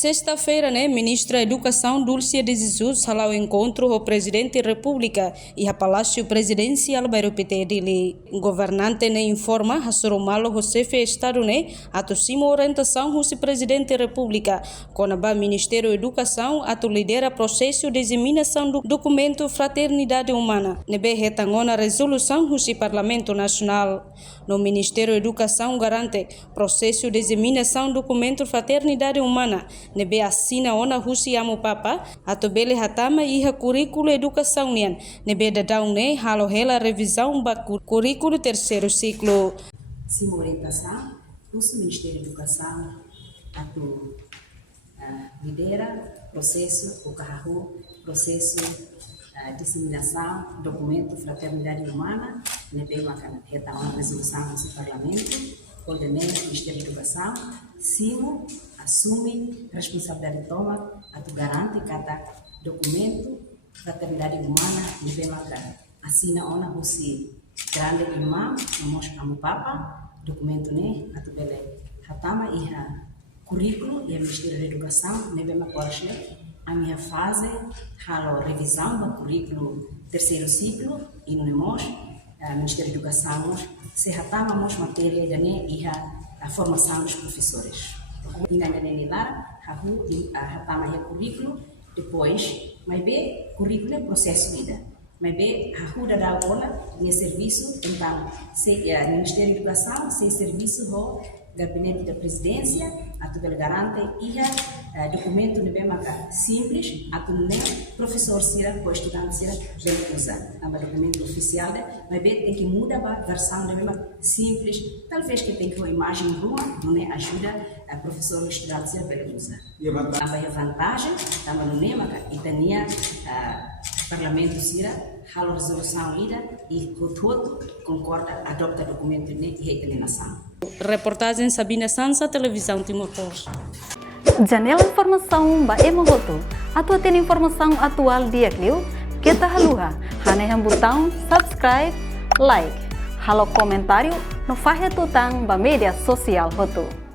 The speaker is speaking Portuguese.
Sexta-feira, Ministra da Educação Dulce de Jesus falou encontro com o Presidente da República e a Palácio Presidencial Bairro PT dele. Governante informa a Soromalo Josefe Estado atucima orientação do Presidente da República com o Ministério da Educação atu lidera processo de examinação do documento Fraternidade Humana. Nebe retangona resolução do Parlamento Nacional. No Ministério da Educação garante processo de examinação do documento Fraternidade Humana. Nebe assina ona husi amo papa atobele hatama iha currículo educação nian nebe dadau halo hela revisão ba currículo terceiro ciclo. Sim, orientação do Ministério da Educação lidera processo o carro processo disseminação documento Fraternidade Humana nebe makana reta uma resolução do Parlamento coordenei o Ministério da Educação Simo assume responsabilidade toma atu garante cada documento Fraternidade Humana nebe makana assina ona husi grande imam namos kamu papa documento atu bele hatama iha currículo e Ministério da Educação nebe makorshe a minha fase halo revisão do currículo terceiro ciclo e nós Ministério da Educação se hatama mos matéria dane iha a formação dos professores. Inga nela hahu hatama ia currículo depois mas be currículo é processo vida mas be hahu da bola de serviço então se Ministério da Educação se serviço ho gabinete da presidência atu garante iha documento de bem simples atu professor sira ko estudante sira bem usa amba documento oficial mas bem tem que mudar a versão de bem simples talvez que tem que uma imagem rua não ajuda a professor estudante sira bem usa amba a vantagem tama no nema itania parlamento sira halo resolução ida e todo concorda adopta documento ne e inclinação. Reportagem Sabina Sansa, Televisão Timor-Leste. Janela informação ba emohoto. Atua tem informação atual dia kliu. Kita haluha. Haneham botão subscribe, like. Halo comentário no fahe tutang ba media sosial hotu.